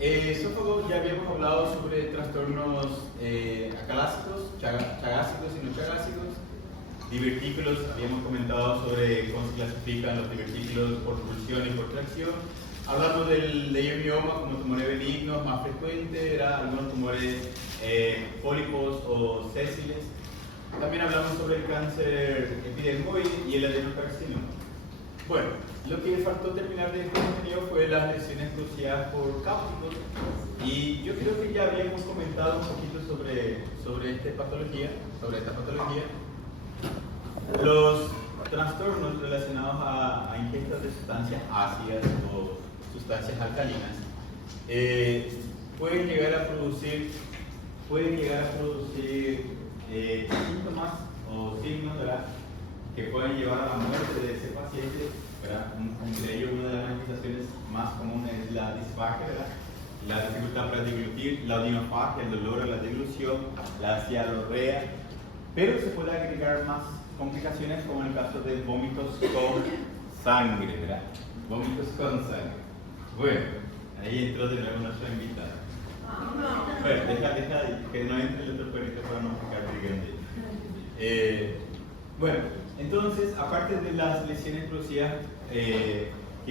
Esófago, ya habíamos hablado sobre trastornos acalásicos, chagásicos y no chagásicos. Divertículos, habíamos comentado sobre cómo se clasifican los divertículos por pulsión y por tracción. Hablamos del leiomyoma como tumores benignos más frecuentes, algunos tumores pólipos o sésiles. También hablamos sobre el cáncer epidermoide y el adenocarcinoma. Bueno, lo que faltó terminar de este contenido fue las lesiones cruciadas por cáusticos, y yo creo que ya habíamos comentado un poquito sobre esta patología. Los trastornos relacionados a ingestas de sustancias ácidas o sustancias alcalinas pueden llegar a producir síntomas o signos, ¿verdad?, que pueden llevar a la muerte de ese paciente, ¿verdad? Entre ellos, una de las manifestaciones más comunes es la disfagia, ¿verdad?, la dificultad para deglutir, la odinofagia, el dolor a la deglución, la cialorrea, pero se puede agregar más complicaciones, como en el caso de vómitos con sangre, ¿verdad? Vómitos con sangre. Bueno, ahí entró de nuevo nuestra invitada. Bueno, deja que no entre el otro perrito para no ficar brigante. Bueno, entonces, aparte de las lesiones producidas que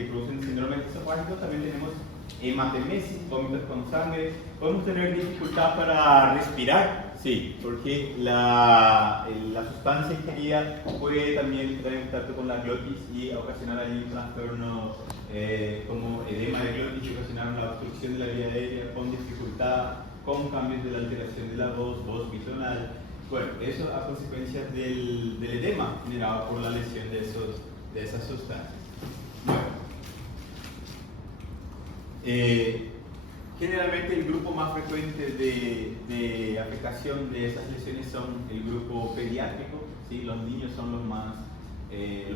producen síndrome esofágico, también tenemos hematemesis, vómitos con sangre. Podemos tener dificultad para respirar, sí, porque la sustancia ingerida puede también entrar en contacto con la glotis y ocasionar ahí un trastorno como edema de glotis, ocasionar la obstrucción de la vía aérea con dificultad, con cambios de la alteración de la voz bitonal. Bueno, eso a consecuencia del edema generado por la lesión de esas sustancias. Bueno, generalmente el grupo más frecuente de aplicación de esas lesiones son el grupo pediátrico, ¿sí? Los niños son los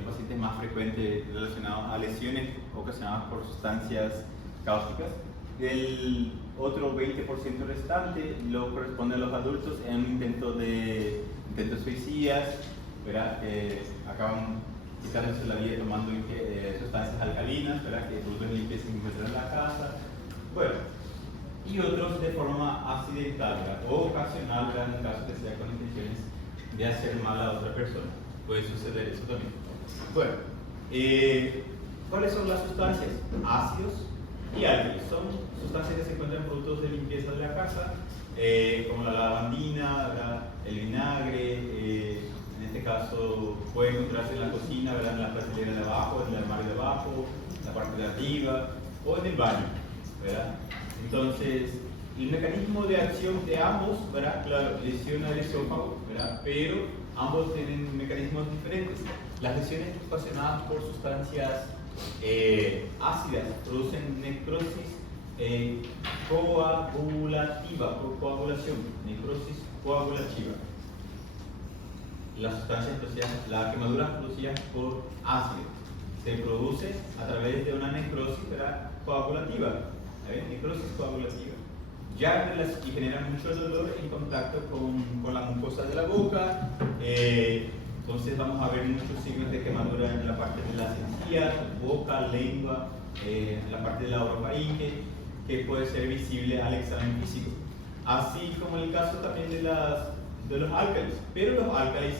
pacientes más frecuentes relacionados a lesiones ocasionadas por sustancias cáusticas. El otro 20% restante lo corresponde a los adultos en un intentos suicidas, ¿verdad? Acaban quitándose la vida tomando sustancias alcalinas, ¿verdad?, que producen limpieza que encuentran en la casa. Bueno, y otros de forma accidental, ¿verdad?, o ocasional, ¿verdad?, en caso que sea con intenciones de hacer mal a otra persona. Puede suceder eso también. Bueno, ¿cuáles son las sustancias? Ácidos y álcalis. Son sustancias que se encuentran en productos de limpieza de la casa, como la lavandina, ¿verdad?, el vinagre. En este caso puede encontrarse en la cocina, ¿verdad?, en la pratelería de abajo, en el armario de abajo, en la parte de arriba o en el baño, ¿verdad? Entonces, el mecanismo de acción de ambos, ¿verdad?, claro, lesiona el esófago, ¿verdad?, pero ambos tienen mecanismos diferentes. Las lesiones ocasionadas por sustancias ácidas producen necrosis coagulativa, por coagulación, necrosis coagulativa. Las sustancias producidas, las quemaduras producidas por ácido se produce a través de una necrosis, ¿verdad?, coagulativa, necrosis coagulativa. Y generan mucho dolor en contacto con la mucosa de la boca. Entonces vamos a ver muchos signos de quemadura en la parte de las encías, boca, lengua, en la parte de la orofaringe, que puede ser visible al examen físico. Así como en el caso también de los álcalis. Pero los álcalis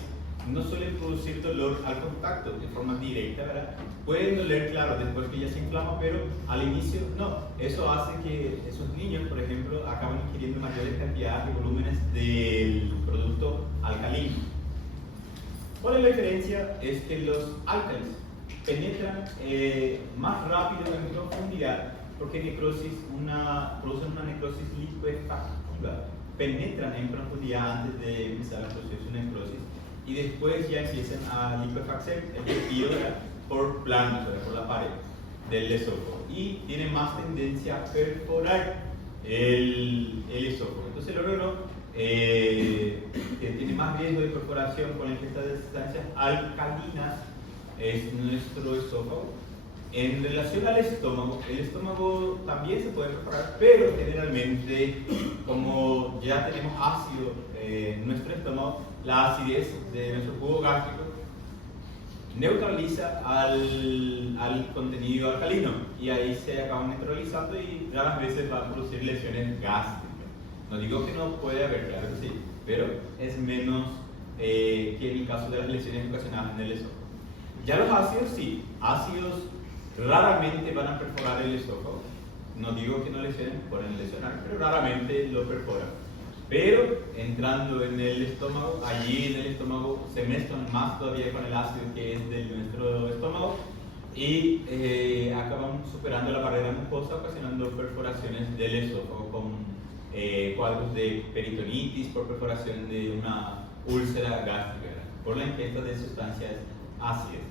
no suelen producir dolor al contacto de forma directa, ¿verdad? Pueden doler, claro, después que ya se inflama, pero al inicio no. Eso hace que esos niños, por ejemplo, acaben ingiriendo mayores cantidades y volúmenes del producto alcalino. ¿Cuál es la diferencia? Es que los álcalis penetran más rápido en profundidad, porque producen una necrosis liquefactiva. Penetran en profundidad antes de empezar a producir su necrosis, y después ya empiezan a liquefacer el tejido por planos, por la pared del esófago, y tienen más tendencia a perforar el esófago. Entonces el órgano que tiene más riesgo de perforación con la ingesta de sustancias alcalinas es nuestro esófago. En relación al estómago, el estómago también se puede perforar, pero generalmente, como ya tenemos ácido en nuestro estómago, la acidez de nuestro jugo gástrico neutraliza al contenido alcalino y ahí se acaban neutralizando y raras veces va a producir lesiones gástricas. No digo que no puede haber, claro que sí, pero es menos que en el caso de las lesiones ocasionadas en el esófago. Ya los ácidos sí, ácidos raramente van a perforar el esófago. No digo que no lesionen, pueden lesionar, pero raramente lo perforan. Pero entrando en el estómago, allí en el estómago se mezclan más todavía con el ácido que es de nuestro estómago y acaban superando la barrera mucosa, ocasionando perforaciones del esófago con cuadros de peritonitis por perforación de una úlcera gástrica por la ingesta de sustancias ácidas.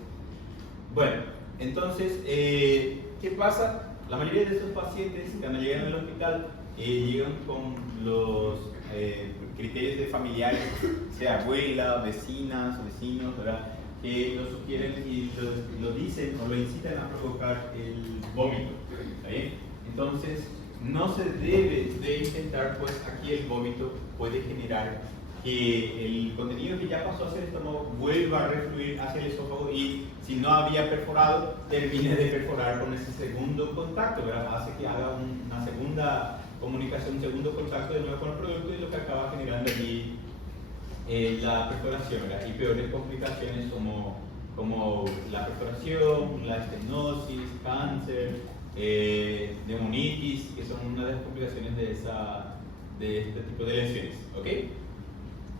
Bueno, entonces, ¿qué pasa? La mayoría de estos pacientes, cuando llegan al hospital, llegan con los criterios de familiares, sea abuela, vecinas o vecinos, ¿verdad? Que lo sugieren y lo dicen o lo incitan a provocar el vómito. ¿Está bien? Entonces, no se debe de intentar, pues aquí el vómito puede generar que el contenido que ya pasó hacia el estómago vuelva a refluir hacia el esófago y si no había perforado, termine de perforar con ese segundo contacto, ¿verdad? Hace que haga una segunda comunicación, un segundo contacto de nuevo con el producto y lo que acaba generando allí la perforación, ¿verdad? Y peores complicaciones como la perforación, la estenosis, cáncer, neumonitis, que son una de las complicaciones de este tipo de lesiones, ¿ok?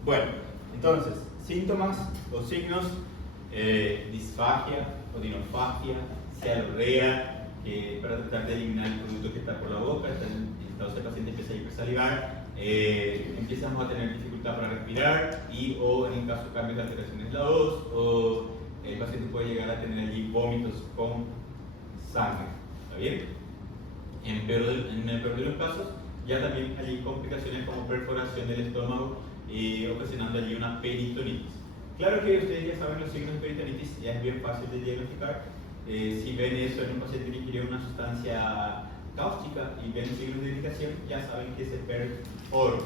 Bueno, entonces, síntomas o signos, disfagia o dinofagia, cialorrea, para tratar de eliminar el producto que está por la boca, entonces el paciente empieza a hipersalivar, empezamos a tener dificultad para respirar y o en el caso de cambios de alteraciones de la voz, o el paciente puede llegar a tener allí vómitos con sangre, ¿está bien? En el peor de los casos, ya también hay complicaciones como perforación del estómago, ocasionando allí una peritonitis. Claro que ustedes ya saben los signos de peritonitis, ya es bien fácil de diagnosticar. Si ven eso en un paciente que ingirió una sustancia cáustica y ven signos de indicación, ya saben que es el perforo,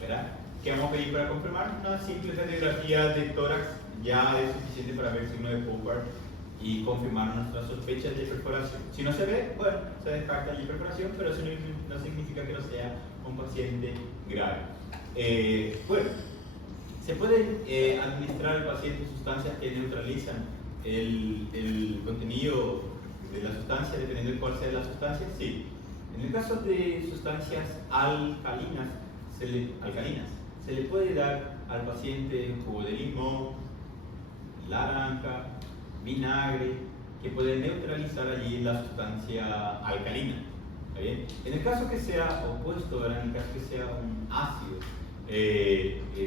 ¿verdad? ¿Qué vamos a pedir para confirmar? Una simple radiografía de tórax ya es suficiente para ver signo de Pupart y confirmar nuestras sospechas de perforación. Si no se ve, bueno, se descarta la perforación, pero eso no significa que no sea un paciente grave. Bueno, se pueden administrar al paciente sustancias que neutralizan el contenido de la sustancia, dependiendo de cuál sea la sustancia, sí. En el caso de sustancias alcalinas, se le puede dar al paciente jugo de limón, naranja, vinagre, que puede neutralizar allí la sustancia alcalina. ¿Está bien? En el caso que sea opuesto, ¿verdad? En el caso que sea un ácido,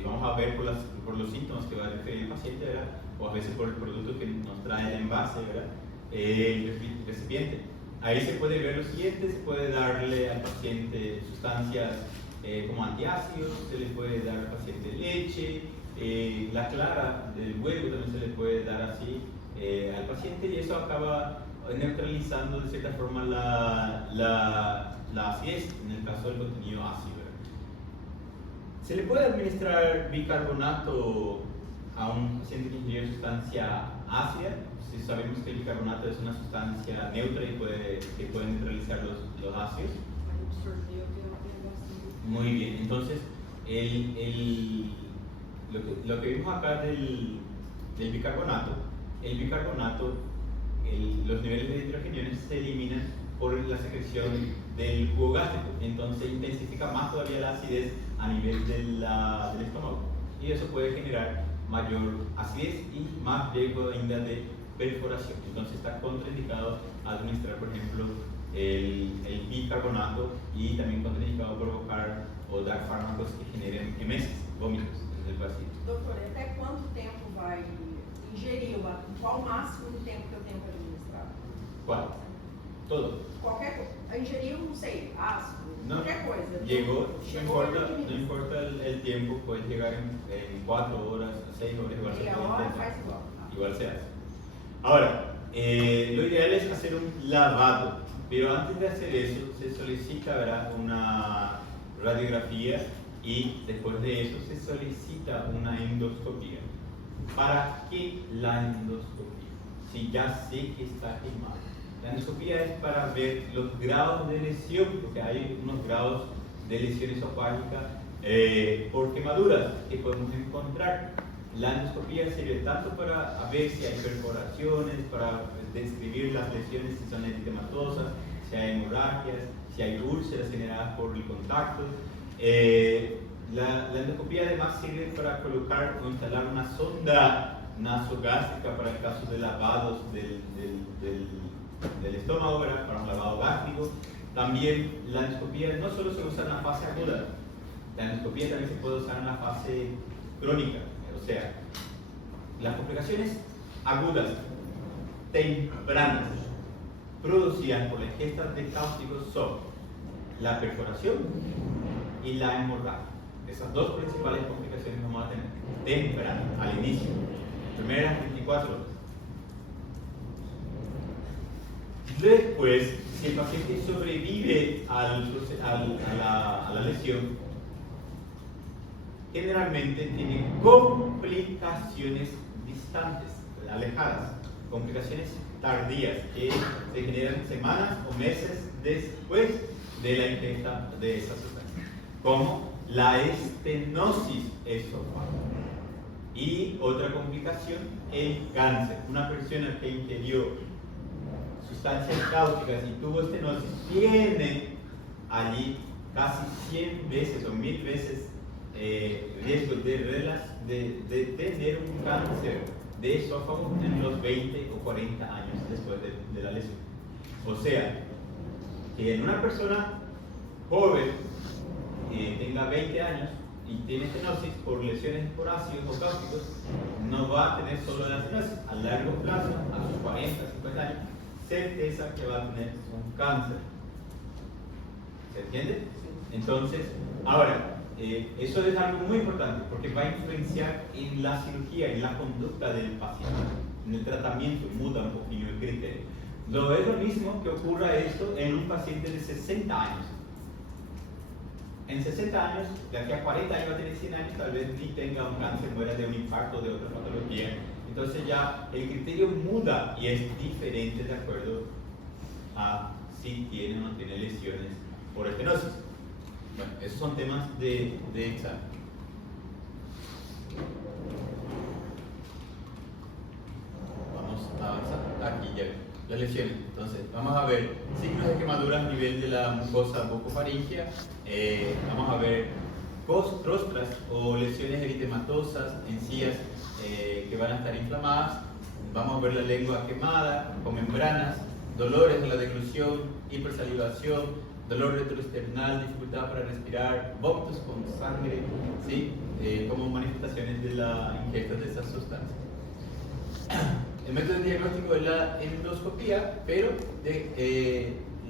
vamos a ver por los síntomas que va a referir el paciente, ¿verdad? O a veces por el producto que nos trae el envase, ¿verdad? El recipiente. Ahí se puede ver lo siguiente: se puede darle al paciente sustancias como antiácidos, se le puede dar al paciente leche, la clara del huevo también se le puede dar así al paciente, y eso acaba neutralizando de cierta forma la acidez en el caso del contenido ácido. Se le puede administrar bicarbonato a un paciente que ingirió sustancia ácida, si sabemos que el bicarbonato es una sustancia neutra y que puede neutralizar los ácidos. Muy bien, entonces lo que vimos acá del bicarbonato, los niveles de hidrogeniones se eliminan por la secreción del jugo gástrico, entonces intensifica más todavía la acidez a nivel del estómago, y eso puede generar mayor acidez y más riesgo ainda de perforación. Entonces está contraindicado administrar, por ejemplo, el bicarbonato, y también contraindicado provocar o dar fármacos que generen emesis, vómitos del paciente. Doutor, até quanto tempo vai ingerir? Qual o máximo do tempo que eu tenho para administrar? ¿Cuál? Todo. Qualquer coisa. Ingerir, não sei, ácido, No, qualquer coisa. no importa el tiempo, puedes llegar en 4 horas, 6 horas, igual Meia hora faz igual. Igual se hace. Ahora, lo ideal es hacer un lavado, pero antes de hacer eso se solicita, ¿verdad?, una radiografía, y después de eso se solicita una endoscopía. ¿Para qué la endoscopía? si ya sé que está quemado. La endoscopía es para ver los grados de lesión, porque hay unos grados de lesión esofágica por quemaduras que podemos encontrar. La endoscopía sirve tanto para ver si hay perforaciones, para describir las lesiones si son eritematosas, si hay hemorragias, si hay úlceras generadas por el contacto. La endoscopía además sirve para colocar o instalar una sonda nasogástrica para el caso de lavados del estómago, ¿verdad? Para un lavado gástrico. También la endoscopía no solo se usa en la fase aguda, la endoscopía también se puede usar en la fase crónica. O sea, las complicaciones agudas, tempranas, producidas por la ingesta de cáusticos son la perforación y la hemorragia. Esas dos principales complicaciones vamos a tener tempranas, al inicio, primeras 24 horas. Después, si el paciente sobrevive a la lesión, generalmente tiene complicaciones distantes, alejadas, complicaciones tardías que se generan semanas o meses después de la ingesta de esa sustancia, como la estenosis esofágica. Y otra complicación, el cáncer. Una persona que ingirió sustancias cáusticas y tuvo estenosis tiene allí casi 100 veces o 1000 veces riesgo de tener un cáncer de esófago en los 20 o 40 años después de la lesión. O sea, que en una persona joven tenga 20 años y tiene estenosis por lesiones por ácidos o cáusticos, no va a tener solo la estenosis. A largo plazo, a sus 40, 50 años, certeza que va a tener un cáncer. ¿Se entiende? Entonces, ahora, eso es algo muy importante porque va a influenciar en la cirugía, en la conducta del paciente, en el tratamiento, muda un poquillo el criterio. No es lo mismo que ocurra esto en un paciente de 60 años. En 60 años, de aquí a 40 años va a tener 100 años, tal vez ni tenga un cáncer, muera de un infarto, de otra patología. Entonces ya el criterio muda y es diferente de acuerdo a si tiene o no tiene lesiones por estenosis. Bueno, esos son temas de examen. Vamos a avanzar. Aquí ya las lesiones. Entonces, vamos a ver signos de quemaduras a nivel de la mucosa bucofaringea. Vamos a ver costras o lesiones eritematosas, encías que van a estar inflamadas. Vamos a ver la lengua quemada con membranas, dolores de la deglución, hipersalivación, dolor retroesternal, dificultad para respirar, vómitos con sangre, ¿sí? Como manifestaciones de la ingesta de esas sustancias. El método de diagnóstico es la endoscopía, pero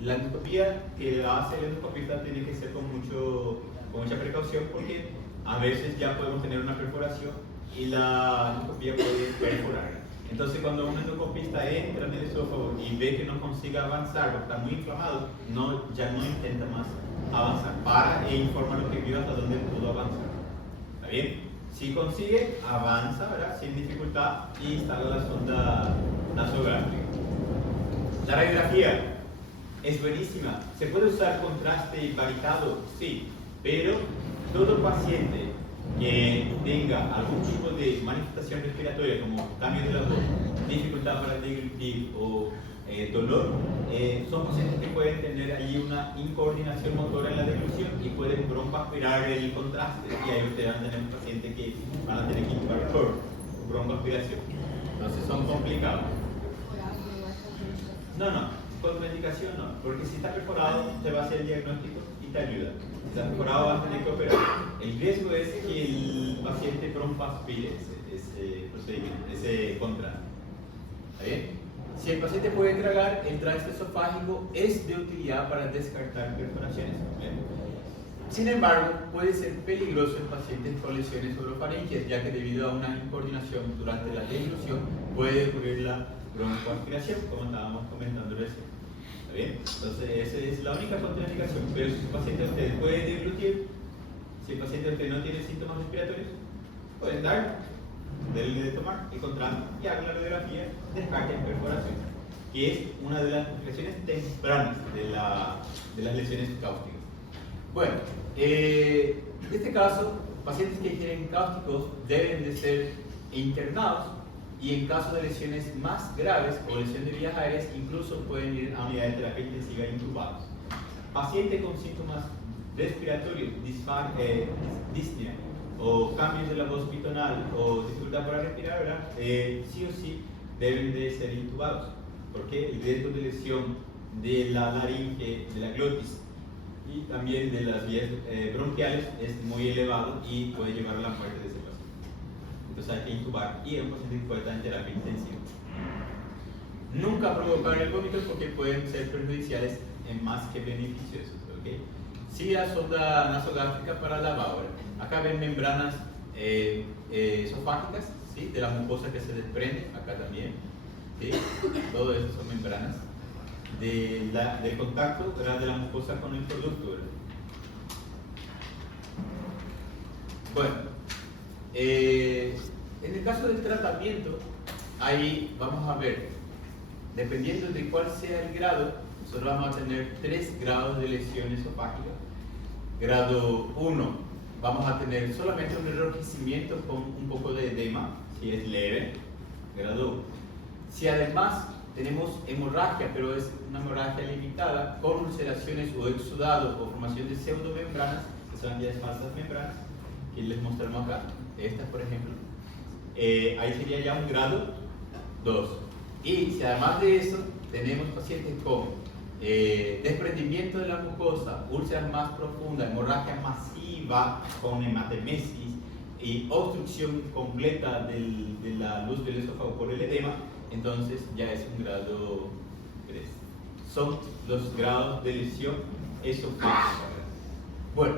la endoscopía que hace el endoscopista tiene que ser con mucha precaución porque a veces ya podemos tener una perforación y la endoscopía puede perforar. Entonces, cuando un endoscopista entra en el esófago y ve que no consigue avanzar o está muy inflamado, ya no intenta más avanzar. Para e informa lo que vio hasta dónde pudo avanzar. ¿Está bien? Si consigue, avanza, ¿verdad? Sin dificultad y instala la sonda nasogástrica. La radiografía es buenísima. ¿Se puede usar contraste varitado? Sí, pero todo paciente que tenga algún tipo de manifestación respiratoria como cambio de la voz, dificultad para deglutir o dolor, son pacientes que pueden tener allí una incoordinación motora en la deglución y pueden broncoaspirar el contraste, y ahí ustedes van a tener un paciente que van a tener que intubar por broncoaspiración. Entonces son complicados. No, contraindicación no, porque si está perforado te va a hacer el diagnóstico y te ayuda. Si está perforado vas a tener que operar. El riesgo es que el paciente broncoaspire ese procedimiento, ese contraste. ¿Está bien? Si el paciente puede tragar, el tránsito esofágico es de utilidad para descartar perforaciones. ¿Bien? Sin embargo, puede ser peligroso en pacientes con lesiones orofaringeas, ya que debido a una incoordinación durante la deglución puede ocurrir la broncoaspiración, como estábamos comentando recién. ¿Está bien? Entonces, esa es la única contraindicación. Pero si su paciente de ustedes puede deglutir, si el paciente de ustedes no tiene síntomas respiratorios, pueden dar Denle de tomar, encontrando y hagan la radiografía, descarten perforación, que es una de las lesiones tempranas de las lesiones cáusticas. Bueno, en este caso, pacientes que tienen cáusticos deben de ser internados y en caso de lesiones más graves o lesión de vías aéreas, incluso pueden ir a unidad de terapia intensiva intubados. Pacientes con síntomas respiratorios, disnea o cambios de la voz bitonal o dificultad para respirar, ¿verdad? Sí o sí deben de ser intubados, porque el riesgo de lesión de la laringe, de la glotis y también de las vías bronquiales es muy elevado y puede llevar a la muerte de ese paciente. Entonces hay que intubar y es un paciente que puede estar en terapia intensiva. Nunca provocar el vómito porque pueden ser perjudiciales en más que beneficiosos. ¿Okay? Sí, la sonda nasogástrica para la válvula. Acá ven membranas esofágicas, ¿sí? De la mucosa que se desprende, acá también. ¿Sí? Todo eso son membranas del contacto, ¿verdad? De la mucosa con el producto, ¿verdad? Bueno, en el caso del tratamiento, ahí vamos a ver, dependiendo de cuál sea el grado, nosotros vamos a tener 3 grados de lesión esofágica. Grado 1, vamos a tener solamente un enrojecimiento con un poco de edema, si es leve. Grado 1. Si además tenemos hemorragia, pero es una hemorragia limitada, con ulceraciones o exudado o formación de pseudomembranas, que son ya falsas membranas, que les mostramos acá, estas por ejemplo, ahí sería ya un grado 2. Y si además de eso tenemos pacientes con desprendimiento de la mucosa, úlceras más profundas, hemorragia masiva con hematemesis y obstrucción completa de la luz del esófago por el edema, entonces ya es un grado 3. Son los grados de lesión esofágica. Bueno,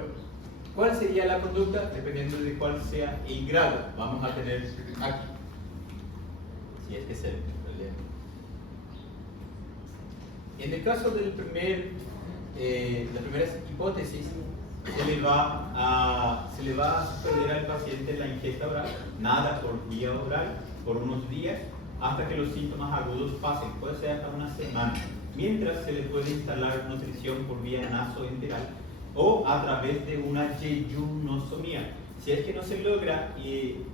¿cuál sería la conducta? Dependiendo de cuál sea el grado. Vamos a tener aquí, si es que se ve. En el caso del la primera hipótesis, se le va a suspender al paciente la ingesta oral, nada por vía oral, por unos días, hasta que los síntomas agudos pasen, puede ser hasta una semana, mientras se le puede instalar nutrición por vía nasoenteral o a través de una yeyunostomía. Si es que no se logra, el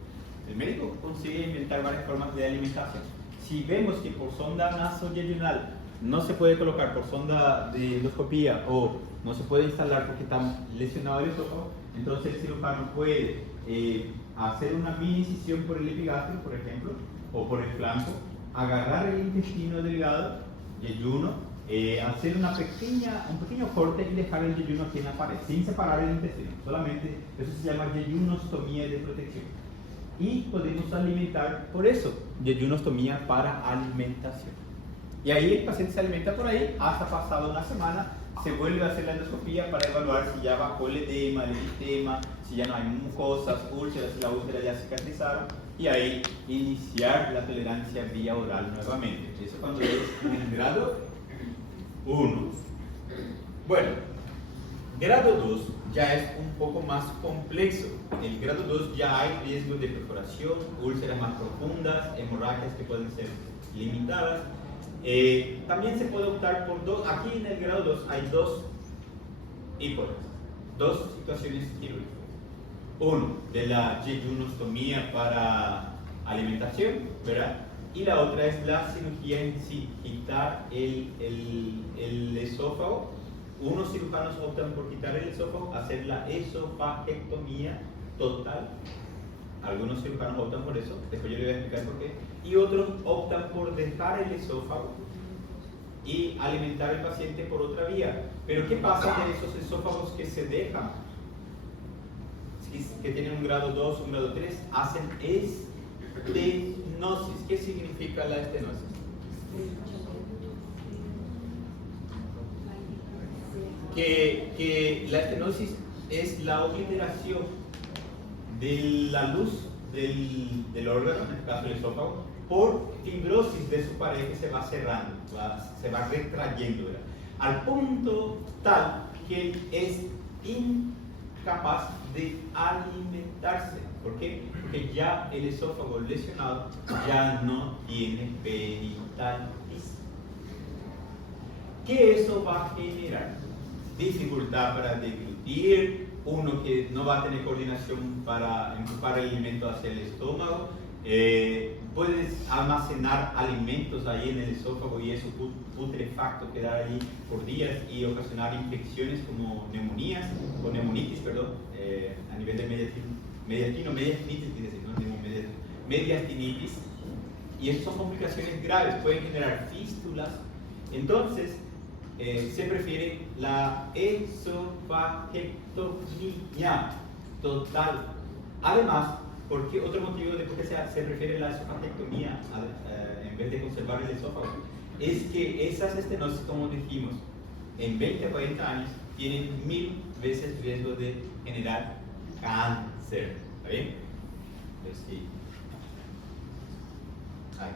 médico consigue inventar varias formas de alimentación. Si vemos que por sonda nasoyeyunal no se puede colocar, por sonda de endoscopía, o no se puede instalar porque está lesionado el esófago, entonces el cirujano puede hacer una mini incisión por el epigastrio, por ejemplo, o por el flanco, agarrar el intestino delgado, yeyuno, hacer un pequeño corte y dejar el yeyuno aquí en la pared, sin separar el intestino, solamente eso se llama yeyunostomía de protección. Y podemos alimentar por eso, yeyunostomía para alimentación. Y ahí el paciente se alimenta por ahí hasta pasado una semana, se vuelve a hacer la endoscopía para evaluar si ya bajó el edema, el eritema, si ya no hay mucosas, úlceras, si la úlcera ya cicatrizaron, y ahí iniciar la tolerancia vía oral nuevamente. Eso cuando es en el grado 1. Bueno, grado 2 ya es un poco más complejo. En el grado 2 ya hay riesgo de perforación, úlceras más profundas, hemorragias que pueden ser limitadas. También se puede optar por dos. Aquí en el grado 2 hay 2 hipótesis, 2 situaciones quirúrgicas. Uno, de la yeyunostomía para alimentación, ¿verdad? Y la otra es la cirugía en sí, quitar el esófago. Unos cirujanos optan por quitar el esófago, hacer la esofagectomía total. Algunos cirujanos optan por eso, después yo les voy a explicar por qué. Y otros optan por dejar el esófago y alimentar al paciente por otra vía. Pero ¿qué pasa de esos esófagos que se dejan? Que tienen un grado 2, un grado 3, hacen estenosis. ¿Qué significa la estenosis? Que la estenosis es la obliteración de la luz del órgano, en este caso el esófago, por fibrosis de su pared que se va cerrando, se va retrayendo, ¿verdad? Al punto tal que es incapaz de alimentarse. ¿Por qué? Porque ya el esófago lesionado ya no tiene peritonitis. ¿Qué eso va a generar? Dificultad para deglutir, uno que no va a tener coordinación para empujar el alimento hacia el estómago, puedes almacenar alimentos ahí en el esófago y eso putrefacto quedar ahí por días y ocasionar infecciones como neumonías o neumonitis, perdón, a nivel de mediastinitis, mediastinitis, y eso son complicaciones graves, pueden generar fístulas. Entonces se prefiere la esofagectomía total. Además, otro motivo de por qué se prefiere la esofagectomía en vez de conservar el esófago es que esas estenosis, como dijimos, en 20 a 40 años tienen 1000 veces riesgo de generar cáncer. ¿Está bien? Pues sí. Ay.